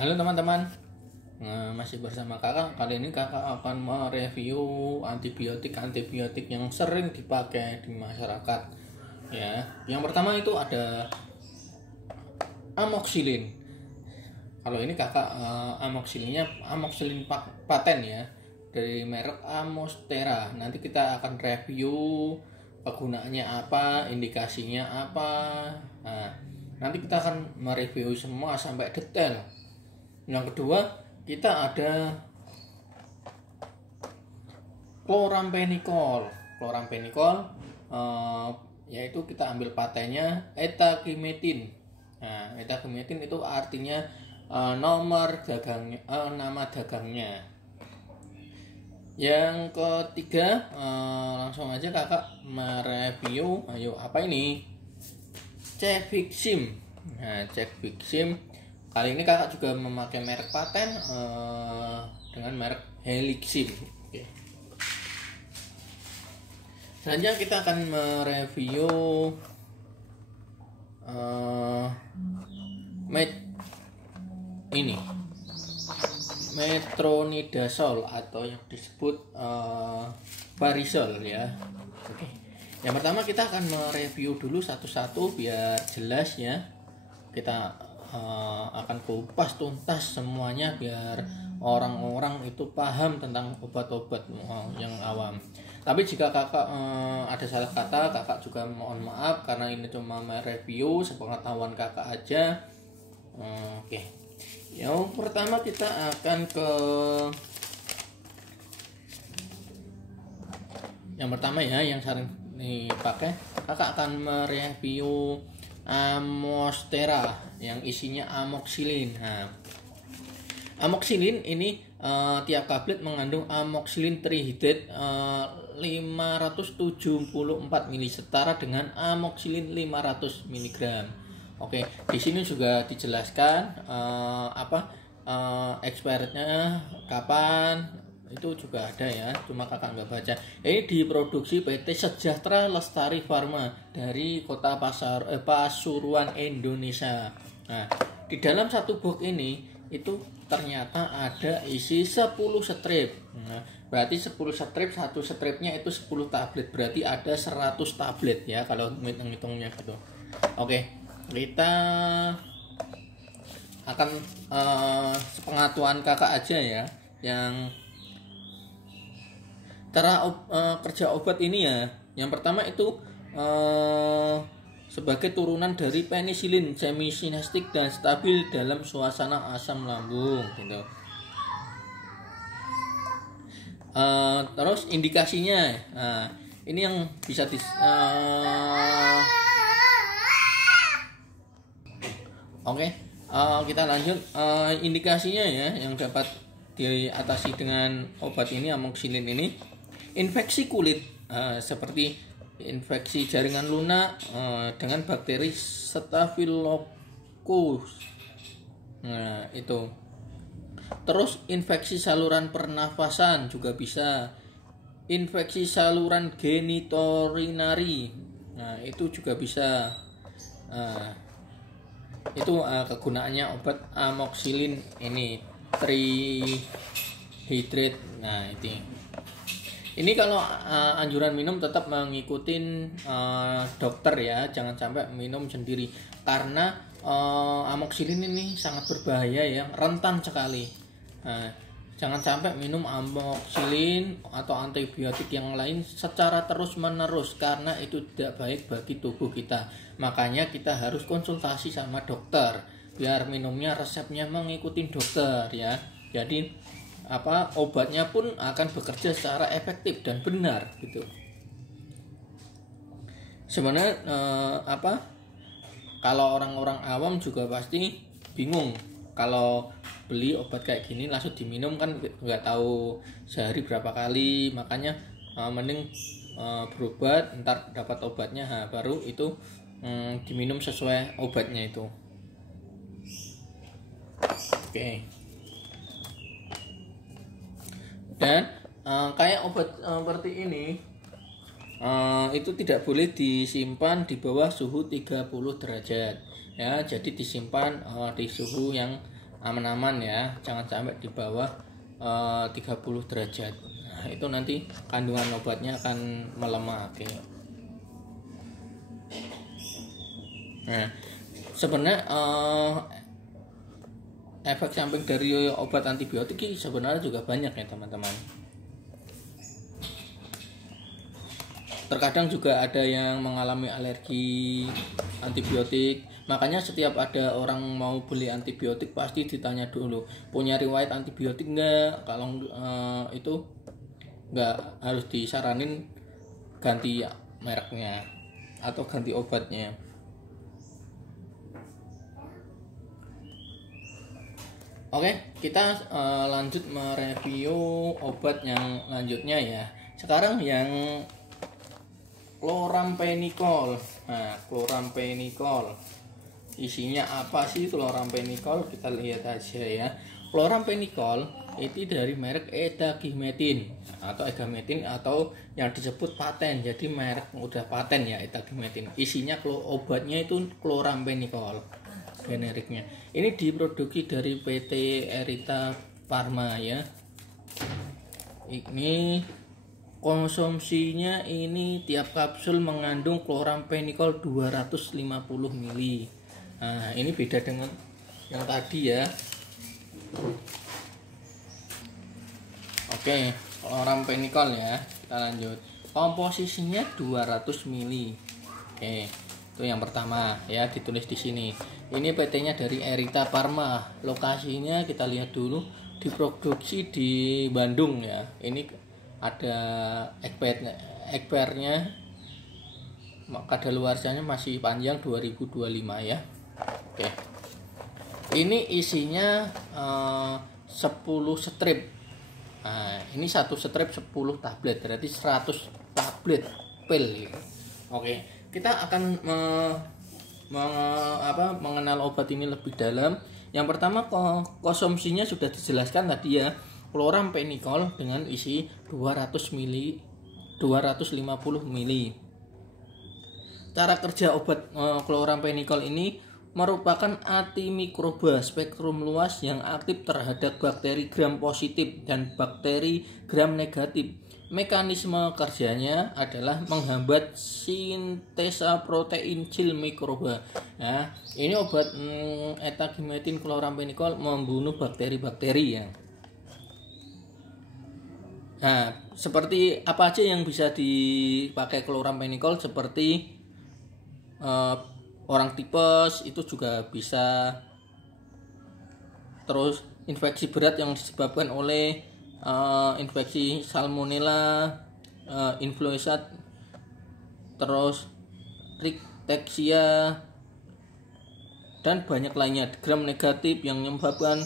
Halo teman-teman, masih bersama kakak. Kali ini kakak akan mereview antibiotik yang sering dipakai di masyarakat. Ya, yang pertama itu ada amoxicillin. Kalau ini kakak amoxicillinnya amoxicillin paten ya, dari merek Amostera. Nanti kita akan review kegunaannya apa, indikasinya apa. Nah, nanti kita akan mereview semua sampai detail. Yang kedua, kita ada chloramphenicol. Yaitu kita ambil patennya etaquimetin. Nah, etaquimetin itu artinya nama dagangnya. Yang ketiga, langsung aja kakak mereview. Ayo, apa ini? Cefixim. Nah, Cefixim kali ini kakak juga memakai merek paten dengan merek Helixim. Oke. Selanjutnya kita akan mereview metronidazole atau yang disebut Varisol ya. Oke. Yang pertama kita akan mereview dulu satu-satu biar jelas ya. Kita akan kupas tuntas semuanya biar orang-orang itu paham tentang obat-obat yang awam. Tapi jika kakak ada salah kata, kakak juga mohon maaf karena ini cuma mereview sepengetahuan kakak aja. Oke. Yang pertama kita akan ke yang pertama ya, yang sering dipakai. Kakak akan mereview Amostera yang isinya amoxicillin. Nah, amoxicillin ini tiap tablet mengandung amoxicillin trihydrate 574 mili setara dengan amoxicillin 500 mg. Oke, di sini juga dijelaskan expirednya kapan, itu juga ada ya, cuma kakak nggak baca. Ini diproduksi PT Sejahtera Lestari Pharma dari kota Pasuruan, Indonesia. Nah, di dalam satu box ini itu ternyata ada isi 10 strip. Nah, berarti 10 strip, satu stripnya itu 10 tablet, berarti ada 100 tablet ya kalau hitung-hitungnya gitu. Oke, kita akan sepengetahuan kakak aja ya, yang cara kerja obat ini ya. Yang pertama itu sebagai turunan dari penisilin, semisinestik dan stabil dalam suasana asam lambung gitu. Terus indikasinya, ini yang bisa kita lanjut. Indikasinya ya yang dapat diatasi dengan obat ini, amoxicillin ini. Infeksi kulit seperti infeksi jaringan lunak dengan bakteri Staphylococcus. Nah, itu. Terus infeksi saluran pernafasan juga bisa. Infeksi saluran genitourinary. Nah, itu juga bisa. Itu kegunaannya obat amoxicillin ini trihydrate. Nah, ini kalau anjuran minum tetap mengikuti dokter ya, jangan sampai minum sendiri karena amoxicillin ini sangat berbahaya ya, rentan sekali. Jangan sampai minum amoxicillin atau antibiotik yang lain secara terus-menerus karena itu tidak baik bagi tubuh kita. Makanya kita harus konsultasi sama dokter biar minumnya, resepnya mengikuti dokter ya. Jadi obatnya pun akan bekerja secara efektif dan benar gitu. Sebenarnya kalau orang-orang awam juga pasti bingung kalau beli obat kayak gini langsung diminum, kan nggak tahu sehari berapa kali. Makanya mending berobat ntar dapat obatnya, baru itu diminum sesuai obatnya itu. Oke. Dan kayak obat seperti ini itu tidak boleh disimpan di bawah suhu 30 derajat ya. Jadi disimpan di suhu yang aman-aman ya, jangan sampai di bawah 30 derajat. Nah, itu nanti kandungan obatnya akan melemah. Oke. Nah, sebenarnya efek samping dari obat antibiotik ini sebenarnya juga banyak ya teman-teman. Terkadang juga ada yang mengalami alergi antibiotik. Makanya setiap ada orang mau beli antibiotik pasti ditanya dulu, punya riwayat antibiotik enggak? Kalau itu enggak, harus disaranin ganti mereknya atau ganti obatnya. Oke, kita lanjut mereview obat yang lanjutnya ya. Sekarang yang chloramphenicol. Nah, chloramphenicol isinya apa sih chloramphenicol? Kita lihat aja ya. Chloramphenicol itu dari merek Edagimetin atau Egametin atau yang disebut paten. Jadi merek udah paten ya, Edagimetin. Isinya obatnya itu chloramphenicol generiknya. Ini diproduksi dari PT Erytha Pharma ya. Ini konsumsinya ini tiap kapsul mengandung chloramphenicol 250 ml. Nah, ini beda dengan yang tadi ya. Oke, chloramphenicol ya. Kita lanjut. Komposisinya 200 ml. Oke, itu yang pertama ya, ditulis di sini. Ini PT-nya dari Erytha Pharma. Lokasinya kita lihat dulu, diproduksi di Bandung ya. Ini ada ekpernya, kadaluarsanya masih panjang 2025 ya. Oke. Ini isinya 10 strip. Nah, ini satu strip 10 tablet, berarti 100 tablet pil. Oke, kita akan mengenal obat ini lebih dalam. Yang pertama, konsumsinya sudah dijelaskan tadi ya. Chloramphenicol dengan isi 250 ml. Cara kerja obat chloramphenicol ini merupakan antimikroba spektrum luas yang aktif terhadap bakteri gram positif dan bakteri gram negatif. Mekanisme kerjanya adalah menghambat sintesa protein cil mikroba. Nah, ini obat Edagimetin chloramphenicol membunuh bakteri-bakteri ya. Nah, seperti apa aja yang bisa dipakai chloramphenicol? Seperti orang tipes itu juga bisa. Terus infeksi berat yang disebabkan oleh infeksi salmonella, influenza, terus rickettsia dan banyak lainnya. Gram negatif yang menyebabkan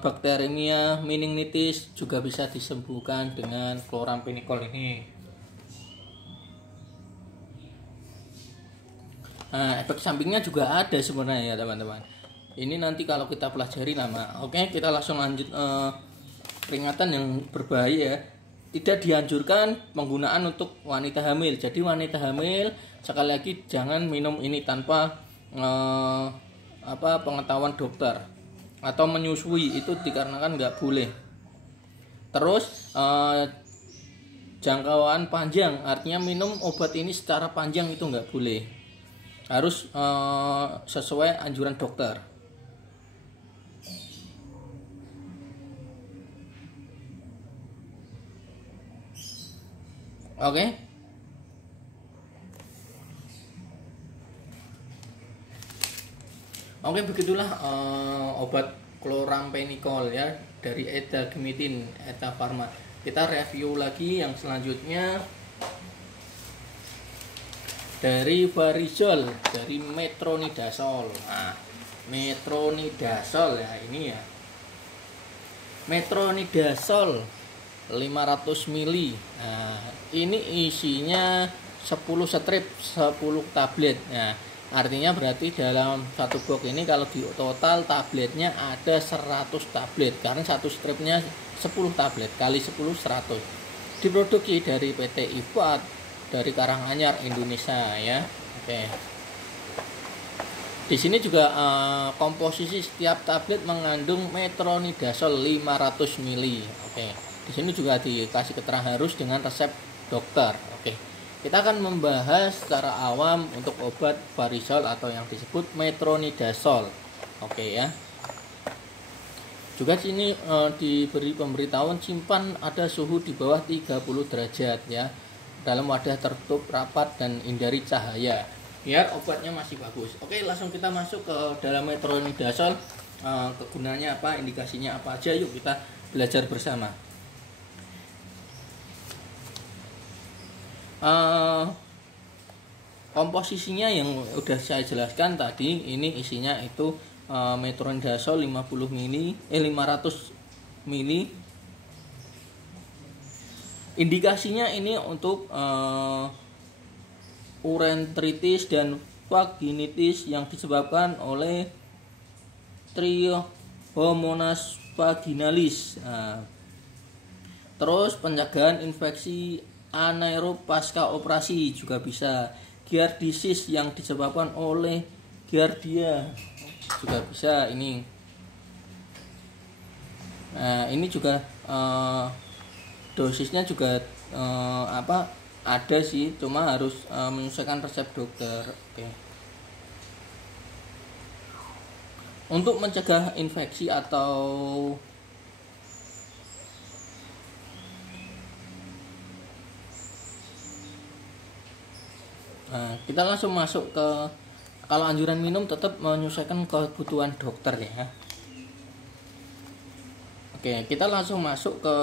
bakteremia meningitis juga bisa disembuhkan dengan chloramphenicol ini. Nah, efek sampingnya juga ada sebenarnya ya teman-teman. Ini nanti kalau kita pelajari lama. Oke, kita langsung lanjut. Peringatan yang berbahaya ya. Tidak dianjurkan penggunaan untuk wanita hamil. Jadi wanita hamil sekali lagi jangan minum ini tanpa pengetahuan dokter. Atau menyusui itu dikarenakan nggak boleh. Terus jangkauan panjang, artinya minum obat ini secara panjang itu nggak boleh, harus sesuai anjuran dokter. Oke. Oke, begitulah obat chloramphenicol ya dari Edagimetin Erytha Pharma. Kita review lagi yang selanjutnya dari Varizol, dari metronidazole. Nah, metronidazole ya ini ya. Metronidazole 500 ml. Nah, ini isinya 10 strip, 10 tablet. Nah, artinya berarti dalam satu box ini kalau di total tabletnya ada 100 tablet karena satu stripnya 10 tablet kali 10 100. Diproduksi dari PT IFAD dari Karanganyar, Indonesia ya. Oke. Di sini juga komposisi setiap tablet mengandung metronidazole 500 mili. Oke. Di sini juga dikasih keterangan harus dengan resep dokter. Oke. Kita akan membahas secara awam untuk obat varisol atau yang disebut metronidazole. Oke ya. Juga sini diberi pemberitahuan simpan ada suhu di bawah 30 derajat ya. Dalam wadah tertutup rapat dan hindari cahaya. Biar obatnya masih bagus. Oke, langsung kita masuk ke dalam metronidazole. Kegunaannya apa, indikasinya apa aja, yuk kita belajar bersama. Komposisinya yang udah saya jelaskan tadi, ini isinya itu metronidazole 500 mili. Indikasinya ini untuk uretritis dan vaginitis yang disebabkan oleh Trichomonas vaginalis. Terus pencegahan infeksi anaerob pasca operasi juga bisa. Giardiasis yang disebabkan oleh Giardia juga bisa ini. Nah, ini juga dosisnya juga ada sih, cuma harus menyesuaikan resep dokter. Oke. Untuk mencegah infeksi atau kita langsung masuk ke, kalau anjuran minum tetap menyesuaikan kebutuhan dokter ya. Oke, kita langsung masuk ke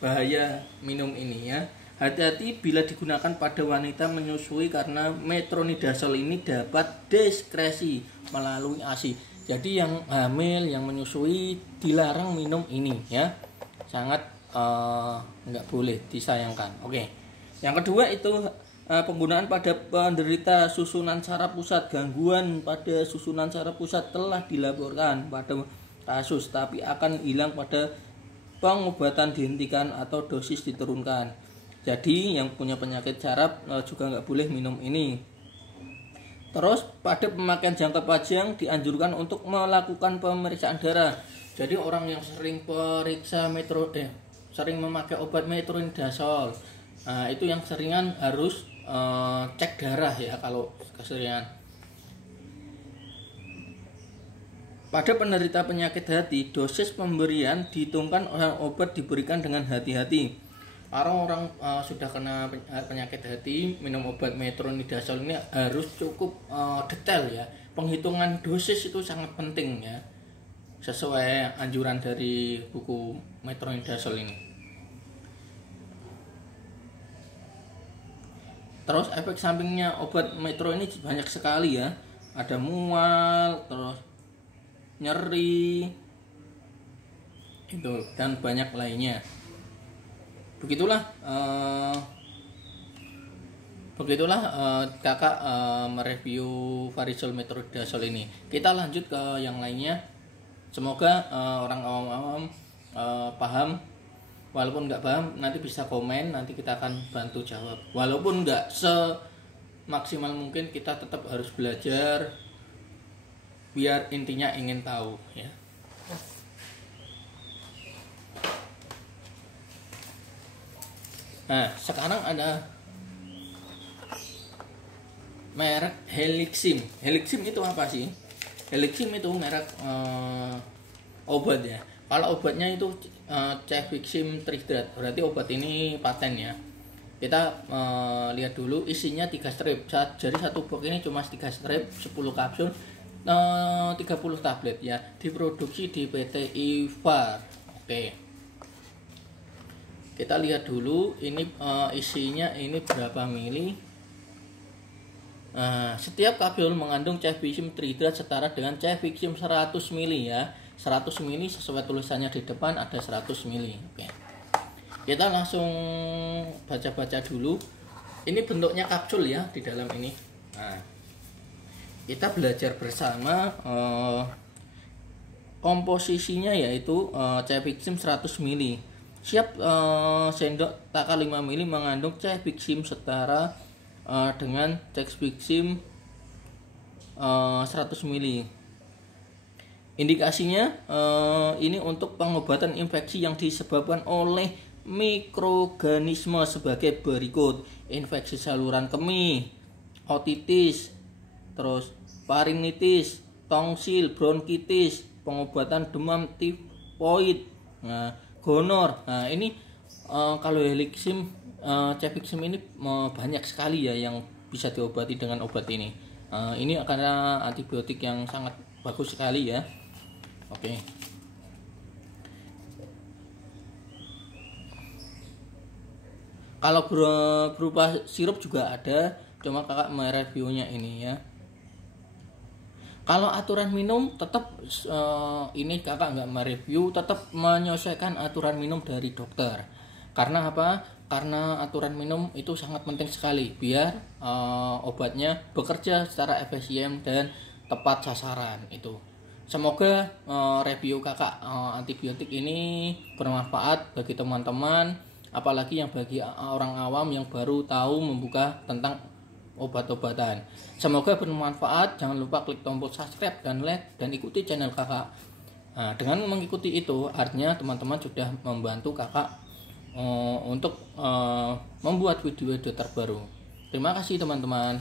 bahaya minum ini ya. Hati-hati bila digunakan pada wanita menyusui karena metronidazole ini dapat diskresi melalui ASI. Jadi yang hamil, yang menyusui dilarang minum ini ya. Sangat nggak boleh, disayangkan. Oke. Yang kedua itu penggunaan pada penderita susunan saraf pusat. Gangguan pada susunan saraf pusat telah dilaporkan pada kasus, tapi akan hilang pada pengobatan dihentikan atau dosis diturunkan. Jadi yang punya penyakit saraf juga nggak boleh minum ini. Terus pada pemakaian jangka panjang dianjurkan untuk melakukan pemeriksaan darah. Jadi orang yang sering sering memakai obat metronidazole, itu yang seringan harus cek darah ya kalau keseringan. Pada penderita penyakit hati, dosis pemberian dihitungkan oleh obat diberikan dengan hati-hati. Orang sudah kena penyakit hati, minum obat metronidazole ini harus cukup detail ya. Penghitungan dosis itu sangat penting ya, sesuai anjuran dari buku metronidazole ini. Terus efek sampingnya obat metro ini banyak sekali ya. Ada mual, terus nyeri itu, dan banyak lainnya. Begitulah kakak mereview varisol metronidazole ini. Kita lanjut ke yang lainnya. Semoga orang awam-awam paham. Walaupun nggak paham nanti bisa komen, nanti kita akan bantu jawab. Walaupun nggak semaksimal mungkin, kita tetap harus belajar biar intinya ingin tahu ya. Nah, sekarang ada merek Helixim. Helixim itu apa sih? Helixim itu merek obat ya. Kalau obatnya itu Cefixim trihidrat, berarti obat ini paten ya. Kita lihat dulu isinya 3 strip. Jadi satu box ini cuma 3 strip, 10 kapsul, 30 tablet ya. Diproduksi di PT Ivar. Oke. Kita lihat dulu ini isinya ini berapa mili. Setiap kapsul mengandung Cefixim trihidrat setara dengan Cefixim 100 mili ya. 100 mili sesuai tulisannya di depan ada 100 mili. Oke. Kita langsung baca-baca dulu. Ini bentuknya kapsul ya di dalam ini. Nah, kita belajar bersama. Komposisinya yaitu Cefixim 100 mili. Siap sendok takar 5 mili mengandung Cefixim setara dengan Cefixim 100 ml. Indikasinya ini untuk pengobatan infeksi yang disebabkan oleh mikroorganisme sebagai berikut: infeksi saluran kemih, otitis, terus faringitis, tongsil, bronkitis, pengobatan demam tifoid, gonor. Nah, ini kalau heliksim, cefixim ini banyak sekali ya yang bisa diobati dengan obat ini. Ini karena antibiotik yang sangat bagus sekali ya. Oke. Kalau berupa sirup juga ada, cuma kakak mereviewnya ini ya. Kalau aturan minum tetap ini kakak nggak mereview, tetap menyesuaikan aturan minum dari dokter. Karena apa? Karena aturan minum itu sangat penting sekali biar obatnya bekerja secara efisien dan tepat sasaran itu. Semoga review kakak antibiotik ini bermanfaat bagi teman-teman, apalagi yang bagi orang awam yang baru tahu membuka tentang obat-obatan. Semoga bermanfaat. Jangan lupa klik tombol subscribe dan like dan ikuti channel kakak. Nah, dengan mengikuti itu artinya teman-teman sudah membantu kakak untuk membuat video-video terbaru. Terima kasih teman-teman.